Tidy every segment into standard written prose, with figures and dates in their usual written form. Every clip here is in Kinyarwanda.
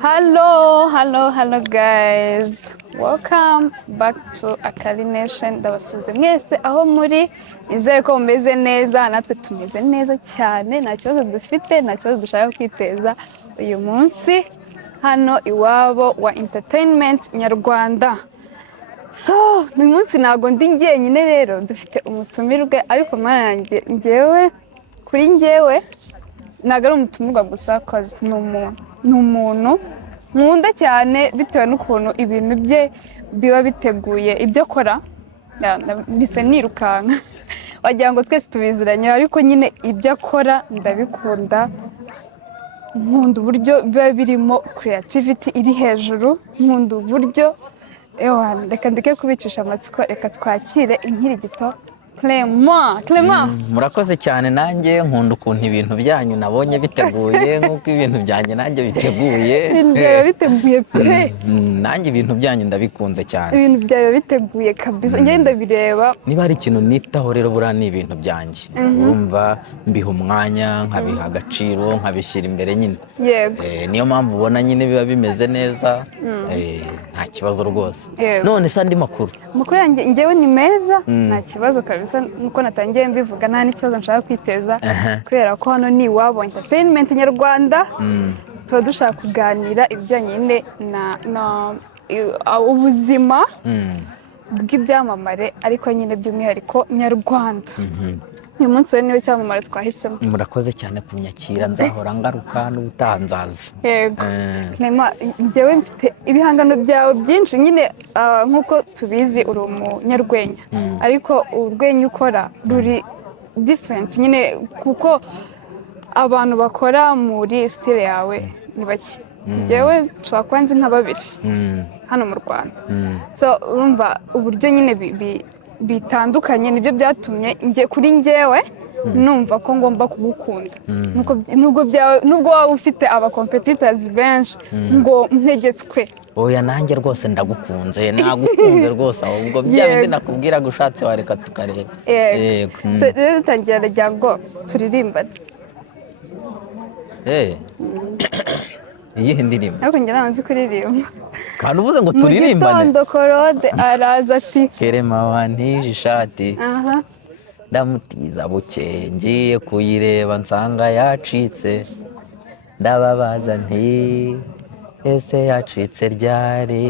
Hello guys. Welcome back to Akali Nation. Ndabasubize mwese aho muri, izere ko mumeze neza, natwe tumeze neza cyane, nta kibazo dufite, nta kibazo dushaka kwiteza uyu munsi hano iwabo wa entertainment nyarwanda. So, uyu munsi ntago ndi njyenyine rero, dufite umutumirwe ariko mwana yanjye kuri njyewe ntago ari umutumirwa gusa cause ni umuntu nkunda cyane bitewe n'ukuntu ibintu bye biba biteguye, ibyo akora mbese nirukanka wagira ngo twese tubiziranye, ariko nyine ibyo akora ndabikunda. Nkunda uburyo biba birimo creativity iri hejuru, nkunda uburyo reka ndeke kubicisha amatsiko, reka twakire inkirigito Clement. Murakoze cyane, nanjye nkunda ukuntu ibintu byanyu nabonye biteguye nk'uko ibintu byanjye nanjye biteguye. Biteguye pe. Nanjye ibintu byanyu ndabikunze cyane. Ibintu byawe biteguye kabisa, njye ndabireba. Niba hari ikintu nitaho rero buriya ni ibintu byanjye. Urumva mbiha umwanya, nkabiha agaciro, nkabishyira imbere nyine. Yego. Niyo mpamvu ubona nyine biba bimeze neza. Nta kibazo rwose. None se andi makuru? Amakuru yanjye njyewe ni meza, nta kibazo kabisa. Nuko natangiye mbivuga, nta n'ikibazo nshaka kwiteza kubera ko hano ni iwabo entertainment nyarwanda. Tuba dushaka kuganira ibijyanye na ubuzima bw'ibyamamare, ariko nyine by'umwihariko nyarwanda. Uyu munsi rero niwe cyamamare twahisemo. Murakoze cyane kunyakira, nzahora ngaruka n'ubutanzaza. Yego. Njyewe mfite ibihangano byawe byinshi nyine, nk'uko tubizi uri umunyarwenya, ariko urwenya ukora ruri different nyine, kuko abantu bakora muri style yawe ni bake. Njyewe nshobora kuba nzi nka babiri hano mu Rwanda. So urumva uburyo nyine bitandukanye, nibyo byatumye kuri njyewe numva ko ngomba kugukunda. Nubwo waba ufite aba competitors benshi ngo ntegetswe. Oya, nanjye rwose ndagukunze, nagukunze rwose, ahubwo bya bindi nakubwira gushatse wareka tukareba. Yego. Rero dutangira rya ngo turirimbane. Iyihe ndirimbo? Ariko njye ntazi kuririmba. Kandi uvuze ngo turirimbane. Mu gitondo Korode araza ati Kerema wantije ishati. Ndamutiza buke, ngiye kuyireba nsanga yacitse. Ndababaza nti ese yacitse ryari?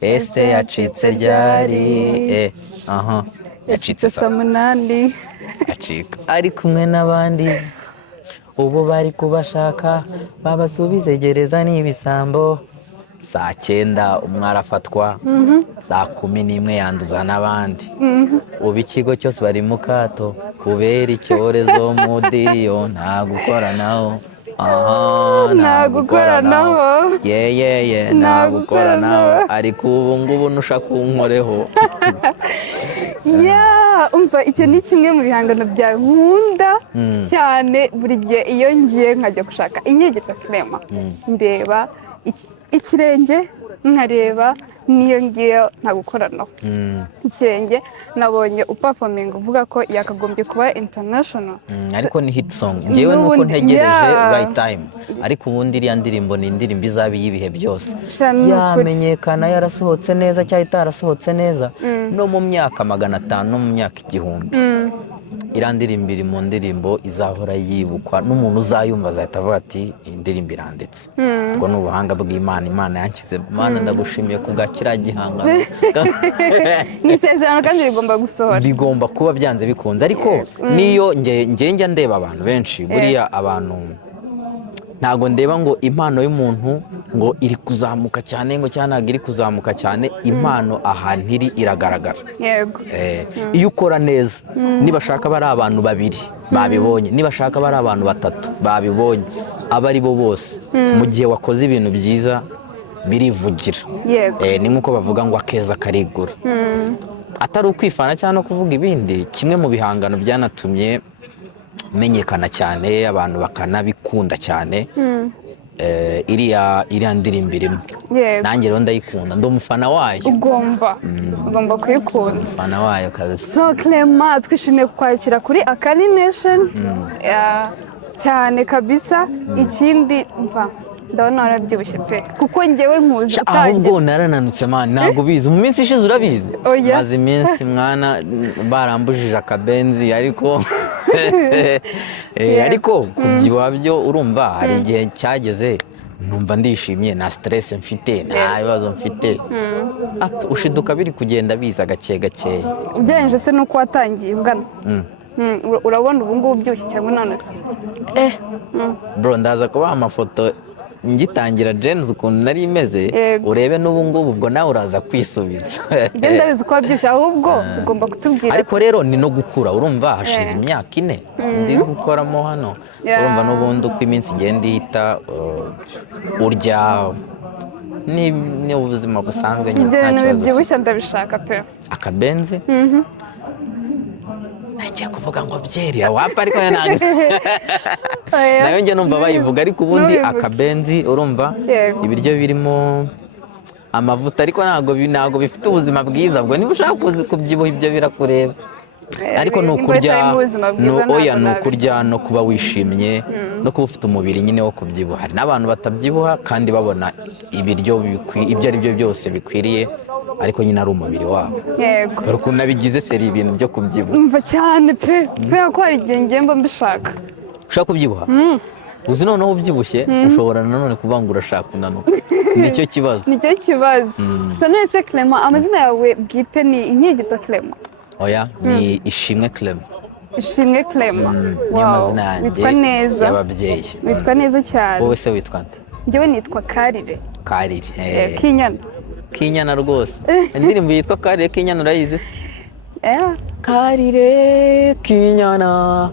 Ese yacitse ryari? Yacitse saa munani. Acika ari kumwe n'abandi, ubu bari kubashaka babasubize gereza n'ibisambo. Saa 9 umwe arafatwa, saa 11 yanduza n'abandi. Ubu ikigo cyose bari mu kato kubera icyorezo mudiyo, nta gukoranaho. Nta gukoranaho. Nta gukoranaho. Ariko ubu ngubu nushaka kunkoreho. Umva, icyo ni kimwe mu bihangano byawe nkunda cyane. Buri gihe iyo ngiye nkajya gushaka inkirigito Clement, ndeba ikirenge, nkareba niyo ngiyo nta gukoranaho. Ikirenge nabonye uperforming uvuga ko yakagombye kuba international, ariko ni hit song. Njyewe nuko ntegereje right time, ariko ubundi iriya ndirimbo ni indirimbo izaba y'ibihe byose. Yamenyekana yarasohotse neza cyangwa itarasohotse neza, no mu myaka 500 no mu myaka 1000. Iriya ndirimbo iri mu ndirimbo izahora yibukwa, n'umuntu uzayumva azahita avuga ati iyi ndirimbo iranditse. Ubwo ni ubuhanga bw'Imana, Imana yanshyize. Mana ndagushimiye ku bwa kiriya gihangano. Ni isezerano kandi rigomba gusohora, bigomba kuba byanze bikunze. Ariko niyo njya ndeba abantu benshi, buriya abantu ntago ndeba ngo impano y'umuntu ngo iri kuzamuka cyane ngo cyane ntago iri kuzamuka cyane. Impano ahantu iri iragaragara. Yego. Iyo ukora neza, nibashaka bari abantu 2 babibonye, nibashaka bari abantu 3 babibonye, aba ari bo bose. Mu gihe wakoze ibintu byiza birivugira. Ni nk'uko bavuga ngo akeza karigura. Atari ukwifana cyangwa no kuvuga ibindi, kimwe mu bihangano byanatumye menyekana cyane, abantu bakanabikunda cyane. iriya ndirimbo irimo nanjye rero ndayikunda, ndi umufana wayo. ugomba kuyikunda, umufana wayo kabisa. So Clement, twishimiye kukwakira kuri Akali Nation. cyane kabisa. Ikindi mva ndabona warabyibushye pe kuko njyewe nkuzi utangiye. Ahubwo narananutse man, ntabwo bizi mu minsi ishize urabizi. Maze iminsi mwana barambujije akabenzi ariko ariko kubyibuha byo urumva hari igihe cyageze numva ndishimye, nta stress mfite, nta bibazo mfite. Ushiduka biri kugenda biza gake gake. Ugereranije se nuko watangiye ungana. Urabona ubu ngubu byushye cyangwa none se? Bro, ndaza kubaha amafoto ngitangira James ukuntu nari imeze, urebe n'ubu ngubu ubwo nawe uraza kwisubiza. Genda bizi ko wabyushye, ahubwo ugomba kutubwira. Ariko rero ni no gukura, urumva hashize imyaka 4 ndi gukoramo hano. Urumva n'ubundi uko iminsi igenda ihita urya ni ubuzima busanzwe nyine nta kibazo. Bibyibushye ndabishaka pe. Akabenzi ngiye kuvuga ngo byeri wapa ariko ntabwo nayo njye numva bayivuga, ariko ubundi akabenzi urumva ibiryo birimo amavuta ariko ntabwo bifite ubuzima bwiza. Ubwo niba ushaka kubyibuha ibyo birakureba, ariko ni ukurya ni ukurya no kuba wishimye no kuba ufite umubiri nyine wo kubyibuha. Hari n'abantu batabyibuha kandi babona ibiryo ibyo ari byo byose bikwiriye, ariko nyine ari umubiri wabo. Yego. Dore ukuntu nabigize seri ibintu byo kubyibuha. Umva cyane pe, kubera ko hari igihe ngemba mbishaka. Ushaka kubyibuha? Uzi noneho ubyibushye ushobora nanone kuvuga ngo urashaka kunanuka. Nicyo kibazo. Nicyo kibazo. So none se Clement, amazina yawe bwite ni Inkirigito Clement? Oya, ni Ishimwe Clement. Ishimwe Clement. Niyo mazina yanjye. Witwa neza. Y'ababyeyi. Witwa neza cyane. Wowe se witwa nde? Njyewe nitwa Karire. Karire. Kinyana. Kinyana rwose. Indirimbo yitwa Karire Kinyana urayizi? Karire Kinyana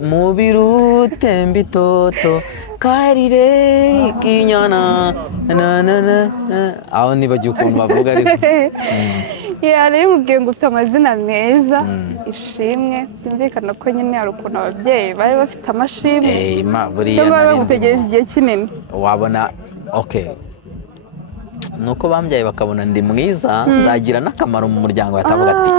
mu birutemba itoto, Karire Kinyana aho nibagiye ukuntu bavuga ariko rero mubwiye ngo ufite amazina meza. Ishimwe byumvikana ko nyine hari ukuntu ababyeyi bari bafite amashimwe cyangwa bari bagutegereje igihe kinini. Wabona nuko bambyaye bakabona ndi mwiza, nzagira n'akamaro mu muryango, batavuga ati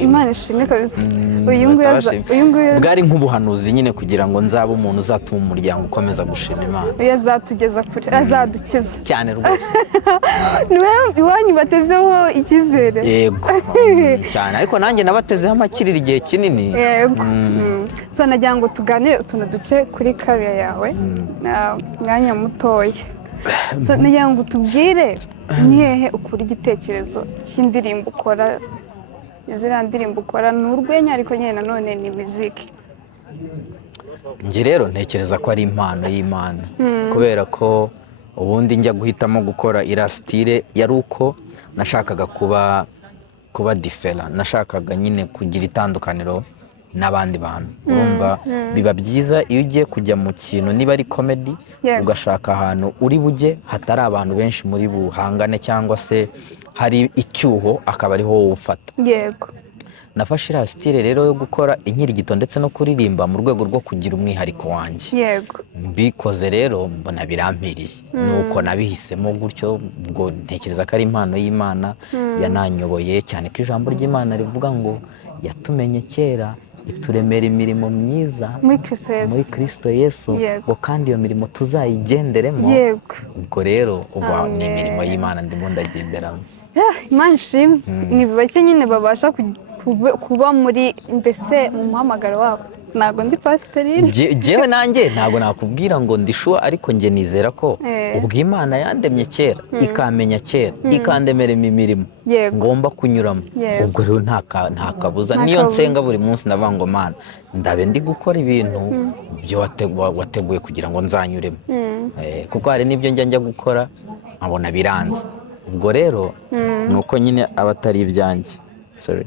Imana ishimwe kabisa. Uyu nguyu bwari nk'ubuhanuzi nyine kugira ngo nzabe umuntu uzatuma umuryango ukomeza gushima Imana. Uyu azatugeza kure, azadukiza cyane rwose. Niwe iwanyu batezeho icyizere. Yego cyane, ariko nanjye nabatezeho amakiriro igihe kinini. Yego. So nagira ngo tuganire utuntu duce kuri career yawe mwanya mutoya. So nagira ngo tubwire ni hehe ukura igitekerezo cy'indirimbo ukora, iziriya ndirimbo ukora ni urwenya ariko nyine nanone ni muziki? Njye rero ntekereza ko ari impano y'Imana, kubera ko ubundi njya guhitamo gukora iriya style yari uko nashakaga kuba difera, nashakaga nyine kugira itandukaniro n'abandi bantu. Urumva biba byiza iyo ugiye kujya mu kintu, niba ari comedy ugashaka ahantu uri bujye hatari abantu benshi muri buhangane cyangwa se hari icyuho akaba ariho wowe ufata. Yego. Nafashe iriya style rero yo gukora inkirigito ndetse no kuririmba mu rwego rwo kugira umwihariko wanjye. Yego. Mbikoze rero mbona birampiriye, nuko nabihisemo gutyo. Ubwo ntekereza ko ari impano y'Imana yananyoboye cyane, ko ijambo ry'Imana rivuga ngo yatumenye kera ituremera imirimo myiza muri Kristo Yesu, ngo kandi iyo mirimo tuzayigenderemo. Ubwo rero uba ni imirimo y'Imana ndimo ndagenderamo. Imana ishimwe. Ni bake nyine babasha kuba muri mbese mu muhamagaro wabo. Ntabwo ndi pasiterine. Jewe nanjye ntabwo nakubwira ngo ndishuwa, ariko njye nizera ko ubwo Imana yandemye kera ikamenya kera ikandemera imirimo ngomba kunyuramo. Ubwo rero nta kabuza, niyo nsenga buri munsi ndavuga ngo Mana ndabe ndi gukora ibintu byo wateguye kugira ngo nzanyuremo. Kuko hari n'ibyo njya gukora nkabona biranze. Ubwo rero nuko nyine abatari ibyanjye. Sorry.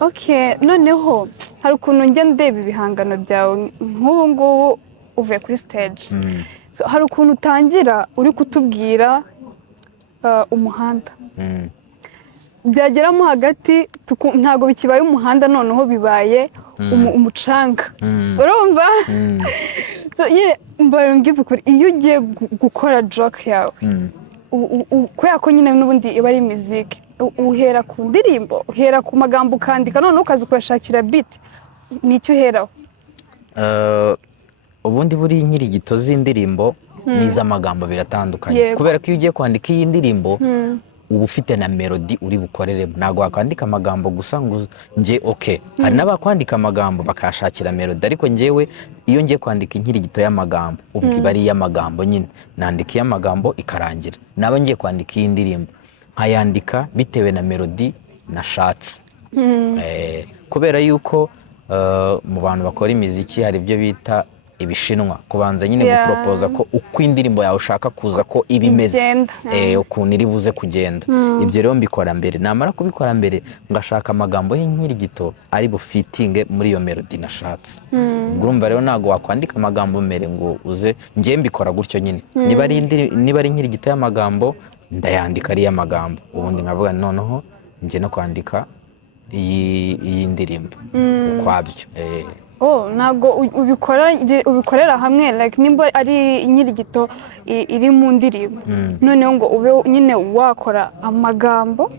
Okay, noneho hari ukuntu njya ndeba ibihangano byawe nk'ubu ngubu uvuye kuri stage. So hari ukuntu utangira uri kutubwira umuhanda, byageramo hagati ntabwo bikibaye umuhanda, noneho bibaye umucanga. Urumva? Mbabwiza ukuri, iyo ugiye gukora joke yawe kubera ko nyine n'ubundi iba ari muziki, uhera ku ndirimbo, uhera ku magambo ukandika, noneho ukazikoshakira beat, nicyo uheraho? ubundi buri inkirigito z'indirimbo n'iz'amagambo biratandukanye kubera ko iyo ugiye kwandika iyi ndirimbo uba ufite na melody uri bukoreremo ntabwo wakwandika amagambo gusa ngo njye hari n'abakwandika amagambo bakashakira melody ariko njyewe iyo ngiye kwandika inkirigito y'amagambo ubwo iba ari iy'amagambo nyine nandika iy'amagambo ikarangira naba ngiye kwandika iyi ndirimbo nkayandika bitewe na melody nashatse kubera yuko mu bantu bakora imiziki hari ibyo bita ibishinwa kubanza nyine gupropoza ko uko indirimbo yawe ushaka kuza ko iba imeze ukuntu iri buze kugenda ibyo rero mbikora mbere namara kubikora mbere ngashaka amagambo y'inkirigito ari bufitinge muri iyo melody nashatse urumva rero ntabwo wakwandika amagambo mbere ngo uze njye mbikora gutyo nyine niba ari inkirigito y'amagambo ndayandika ari iy'amagambo ubundi nkavuga noneho njye no kwandika iyi ndirimbo ukwabyo ntabwo ubikorera hamwe like nimba ari inkirigito iri mu ndirimbo noneho ngo ube nyine wakora amagambo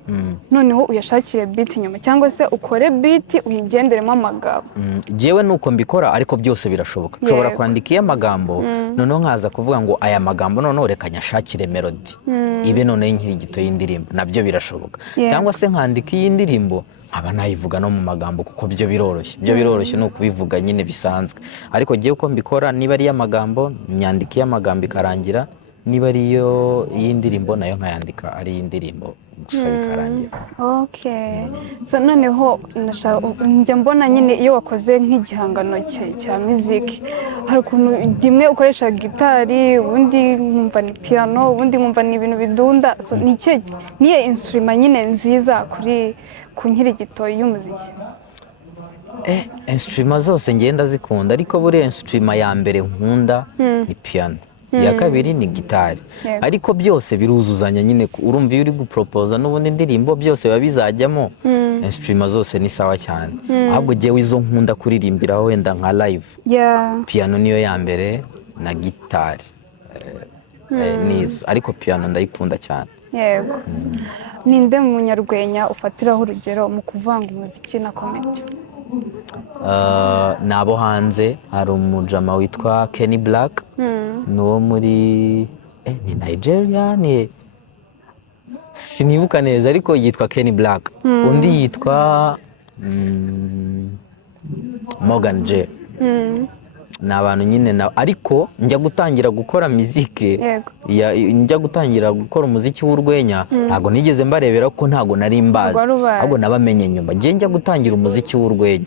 noneho uyashakire beat inyuma cyangwa se ukore beat uyigenderemo amagambo jewe nuko mbikora ariko byose birashoboka nshobora kwandika iy'amagambo noneho nkaza kuvuga ngo aya magambo noneho reka nyashakire melody ibe noneho inkirigito y'indirimbo nabyo birashoboka cyangwa se nkandika iyi ndirimbo aba nayivuga no mu magambo kuko byo biroroshye ni ukubivuga nyine bisanzwe ariko giye uko mbikora niba ari iy'amagambo nyandika iy'amagambo ikarangira niba ari iy'indirimbo nayo nkayandika ari iy'indirimbo gusa bikarangira so noneho njya mbona nyine iyo wakoze nk'igihangano cya muziki hari ukuntu rimwe ukoresha gitari ubundi nkumva ni piano ubundi nkumva ni ibintu bidunda niyo instrument nyine nziza ku nkirigito y'umuziki instrument zose ngenda zikunda ariko buriya instrument ya mbere nkunda ni piano iya kabiri ni gitari ariko byose biruzuzanya nyine urumva iyo uri gupropoza n'ubundi indirimbo byose biba bizajyamo instrument zose ni sawa cyane ahubwo jewe izo nkunda kuririmbiraho wenda nka live piano niyo ya mbere na gitari nizo ariko piano ndayikunda cyane yego ninde munyarwenya ufatiraho urugero mu kuvanga umuziki na comedy nabo hanze hari umujama witwa Kenny Black nuwo muri ni Nigeria ni sinibuka neza ariko yitwa Kenny Black undi yitwa Morgan J ni abantu nyine ariko njya gutangira gukora muzike njya gutangira gukora umuziki w'urwenya ntabwo nigeze mbarebera ko ntabwo nari mbazi ahubwo nabamenye nyuma njya gutangira umuziki w'urwenya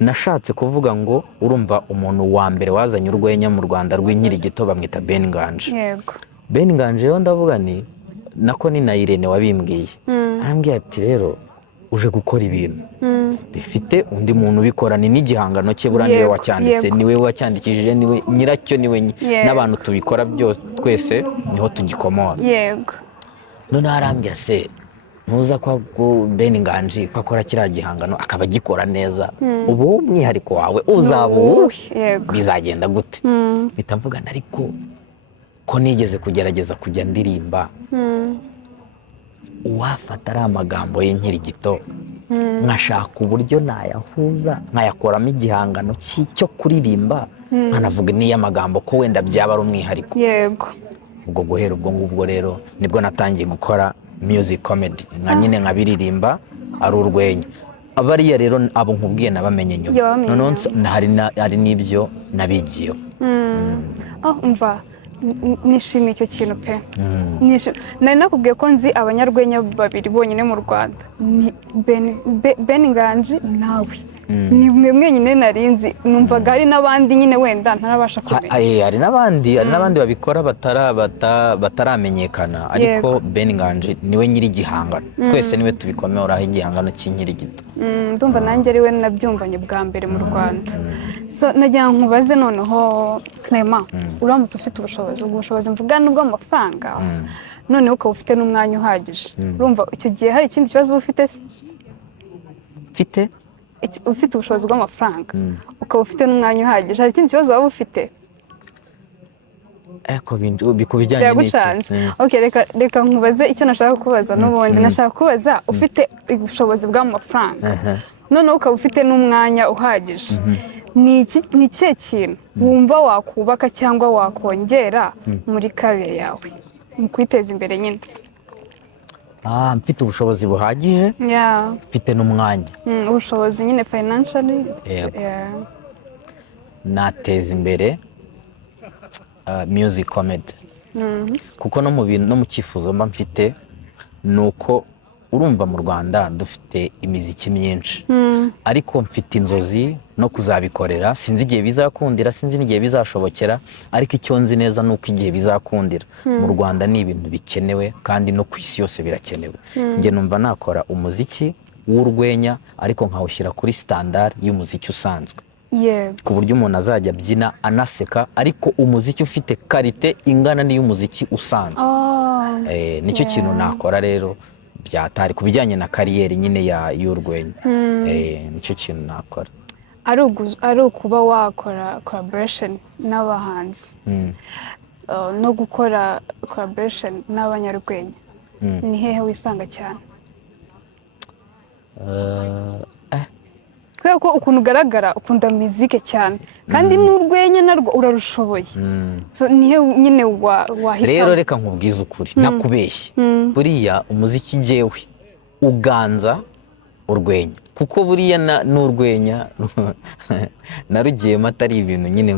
nashatse kuvuga ngo urumva umuntu wa mbere wazanye urwenya mu Rwanda rw'inkirigito bamwita Ben Nganji Ben Nganji rero ndavuga ni nako ni na Irene wabimbwiye arambwiye ati rero uje gukora ibintu bifite undi muntu ubikora ni n'igihangano cye buriya niwe wacyanditse niwe wacyandikishije niwe nyiracyo niwe n'abantu tubikora byose twese niho tugikomora none arambwira se ntuza ko Ben Nganji ko akora kiriya gihangano akaba agikora neza ubu umwihariko wawe uzaba uwuhe bizagenda gute mpita mvuga ariko ko nigeze kugerageza kujya ndirimba uwafata ari amagambo y'inkirigito nkashaka uburyo nayahuza nkayakoramo igihangano cyo kuririmba nkanavuga n'iy'amagambo ko wenda byaba ari umwihariko ubwo guhera ubwo ngubwo rero nibwo natangiye gukora music comedy nka nyine nkabiririmba ari urwenya abariya rero abo nkubwiye nabamenye nyuma noneho hari n'ibyo nabigiyeho umva nishimiye icyo kintu pe nari nakubwiye ko nzi abanyarwenya babiri bonyine mu Rwanda ni Ben Nganji nawe ni mwe mwenyine nari nzi numvaga hari n'abandi nyine wenda ntarabasha kumenya hari n'abandi babikora bataramenyekana ariko Ben Nganji niwe nyiri igihangano twese niwe tubikomeraho igihangano cy'inkirigito ndumva nanjye ari we nabyumvanye bwa mbere mu Rwanda so nagira nkubaze noneho Clement uramutse ufite ubushobozi mvuga nubwo amafaranga noneho ukaba ufite n'umwanya uhagije urumva icyo gihe hari ikindi kibazo uba ufite se ufite ubushobozi bw'amafaranga ukaba ufite n'umwanya uhagije hari ikindi kibazo waba ufite bijyanye n'iki reka nkubaze icyo nashaka kubaza n'ubundi nashaka kubaza ufite ubushobozi bw'amafaranga noneho ukaba ufite n'umwanya uhagije ni ikihe kintu wumva wakubaka cyangwa wakongera muri career yawe mu kwiteza imbere nyine? Mfite ubushobozi buhagije, mfite n'umwanya. Ubushobozi nyine financially. Nateza imbere music comedy. Kuko no mu cyifuzo mba mfite ni uko urumva mu Rwanda dufite imiziki myinshi, ariko mfite inzozi no kuzabikorera. Sinzi igihe bizakundira, sinzi n'igihe bizashobokera, ariko icyo nzi neza ni uko igihe bizakundira. Mu Rwanda ni ibintu bikenewe kandi no ku isi yose birakenewe. Njye numva nakora umuziki w'urwenya ariko nkawushyira kuri standard y'umuziki usanzwe, ku buryo umuntu azajya abyina anaseka, ariko umuziki ufite karite ingana n'iy'umuziki usanzwe. Nicyo kintu nakora rero byatari ku bijyanye na kariyeri nyine y'urwenya. Nicyo kintu nakora. Ari ukuba wakora collaboration n'abahanzi no gukora collaboration n'abanyarwenya, ni hehe wisanga cyane? Kubera ko ukuntu ugaragara ukunda muzike cyane kandi n'urwenya narwo urarushoboye, ni hehe nyine wahitamo? Rero reka nkubwize ukuri nakubeshye, buriya umuziki njyewe uganza urwenya, kuko buriya n'urwenya narugiyemo atari ibintu nyine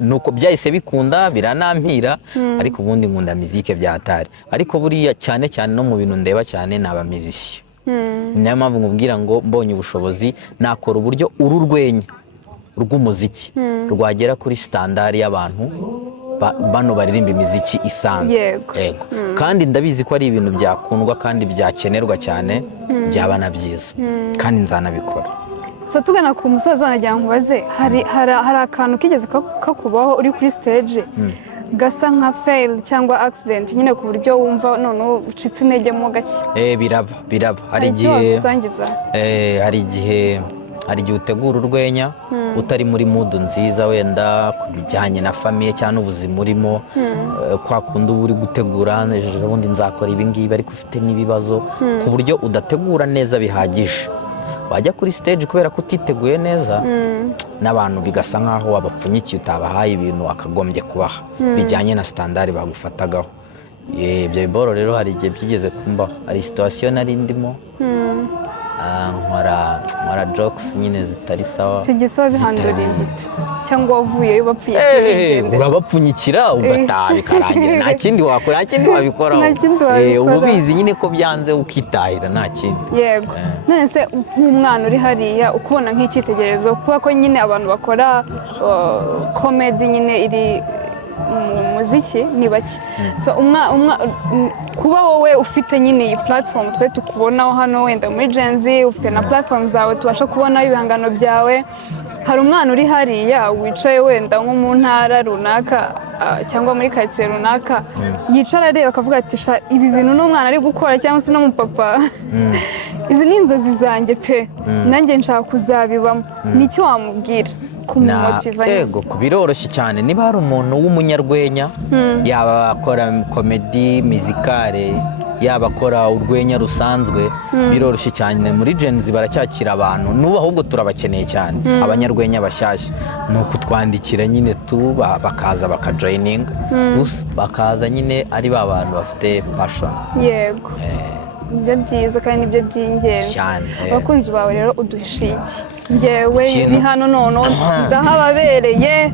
nuko byahise bikunda biranampira, ariko ubundi nkunda muzike byatari. Ariko buriya cyane cyane no mu bintu ndeba cyane ni abamiziki. Niyo mpamvu nkubwira ngo mbonye ubushobozi nakora uburyo uru rwenya rw'umuziki rwagera kuri standard y'abantu bano baririmba imiziki isanzwe. Yego. Kandi ndabizi ko ari ibintu byakundwa kandi byakenerwa cyane, byaba na byiza kandi nzanabikora. So tugana ku musozo nagira ngo nkubaze, hari akantu kigeze kakubaho uri kuri stage gasa nka fail cyangwa accident nyine ku buryo wumva none ucitse intege mo gake? Biraba. Hari igihe utegura urwenya utari muri mood nziza, wenda ku bijyanye na famiye cyangwa ubuzima urimo, kwa kundi uba uri gutegura ejo bundi nzakora ibi ngibi, ariko ufite n'ibibazo ku buryo udategura neza bihagije. Wajya kuri stage kubera ko utiteguye neza, n'abantu bigasa nkaho wabapfunyikiye, utabahaye ibintu wakagombye kubaha bijyanye na standard bagufatagaho. Ibyo biboro rero hari igihe byigeze kumbaho. Hari situation nari ndimo nkora jokes nyine zitari sawa. Icyo gihe soba bihandura inzuti cyangwa wavuyeyo bapfunyikira? Urabapfunyikira ugataha bikarangira, nta kindi wakora, nta kindi wabikoraho. Uba ubizi nyine ko byanze ukitahira, nta kindi. Yego. None se nk'umwana uri hariya ukubona nk'icyitegererezo, kuba ko nyine abantu bakora comedy nyine iri mu muziki ni bake, so kuba wowe ufite nyine iyi platform twe tukubonaho hano wenda muri Gen Z, ufite na platform zawe tubasha kubonaho ibihangano byawe, hari umwana uri hariya wicaye wenda nko mu ntara runaka cyangwa muri quartier runaka, yicara areba akavuga ati ibi bintu n'umwana ari gukora cyangwa se no mu papa, izi ni inzozi zanjye pe, nanjye nshaka kuzabibamo, nicyo wamubwira? Yego, biroroshye cyane. Niba hari umuntu w'umunyarwenya, yaba akora komedi muzikale, yaba akora urwenya rusanzwe, biroroshye cyane. Muri Gen Z baracyakira abantu, n'ubu ahubwo turabakeneye cyane abanyarwenya bashyashya. Ni ukutwandikira nyine bakaza bakajoyininga, bakaza nyine ari ba bantu bafite passion. Yego, nibyo byiza kandi nibyo by'ingenzi. Abakunzi bawe rero uduhishiye iki? Njyewe ni hano none ndahababereye,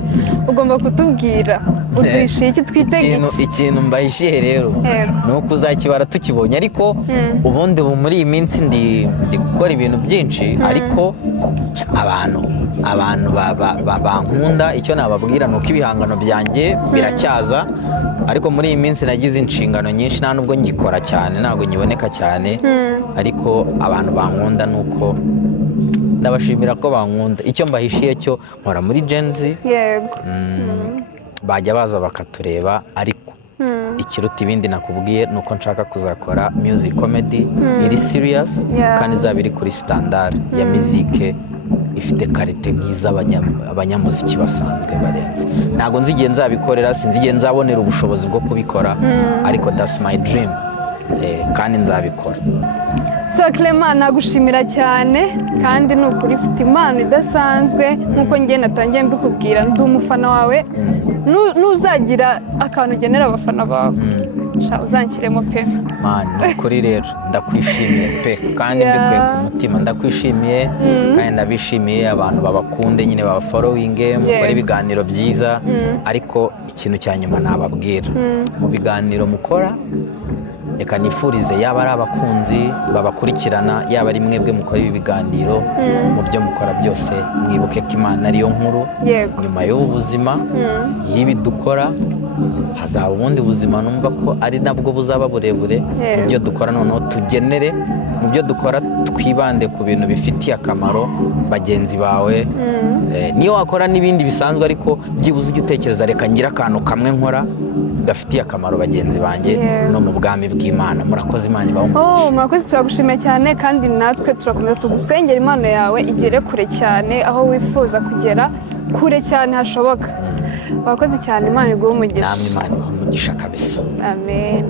ugomba kutubwira uduhishiye iki, twitege iki? Ikintu mbahishiye rero ni uko uzakibara tukibonye, ariko ubundi muri iyi minsi ndi gukora ibintu byinshi, ariko abantu bankunda, icyo nababwira ni uko ibihangano byanjye biracyaza, ariko muri iyi minsi nagize inshingano nyinshi, nta nubwo ngikora cyane, ntabwo nyiboneka cyane, ariko abantu bankunda ni uko ndabashimira ko bankunda. Icyo mbahishiye cyo nkora muri Gen Z, bajya baza bakatureba, ariko ikiruta ibindi nakubwiye ni uko nshaka kuzakora music comedy iri serious kandi izaba iri kuri standard ya muzike ifite karite nk'iz'abanyamuziki basanzwe barenze. Ntabwo nzi igihe nzabikorera, sinzi igihe nzabonera ubushobozi bwo kubikora, ariko that's my dream. kandi nzabikora. So Clement nagushimira cyane kandi ni ukuri ufite impano idasanzwe nk'uko njye natangiye mbikubwira, ndi umufana wawe. Nuzagira akantu ugenera abafana bawe uzanshyiremo pe. Man, ni ukuri rero ndakwishimiye pe kandi mbikuye ku mutima, ndakwishimiye kandi ndabishimiye abantu babakunde nyine babafollowinge, mukora ibiganiro byiza. Ariko ikintu cya nyuma nababwira, mu biganiro mukora reka nifurize yaba ari abakunzi babakurikirana, yaba ari mwebwe mukora ibi biganiro, mu byo mukora byose mwibuke ko Imana ariyo nkuru. Nyuma y'ubu buzima y'ibi dukora hazaba ubundi buzima, numva ko ari nabwo buzaba burebure. Mu byo dukora noneho tugenere, mu byo dukora twibande ku bintu bifitiye akamaro bagenzi bawe. Niyo wakora n'ibindi bisanzwe, ariko byibuze ujye utekereza reka ngira akantu kamwe nkora gafitiye akamaro bagenzi banjye no mu bwami bw'Imana. Murakoze, Imana ibahe umugisha. Murakoze, turagushimiye cyane kandi natwe turakomeza tugusengera impano yawe igere kure cyane, aho wifuza kugera kure cyane hashoboka. Murakoze cyane, Imana iguhe umugisha. Namwe Imana ibahe umugisha kabisa. Amen.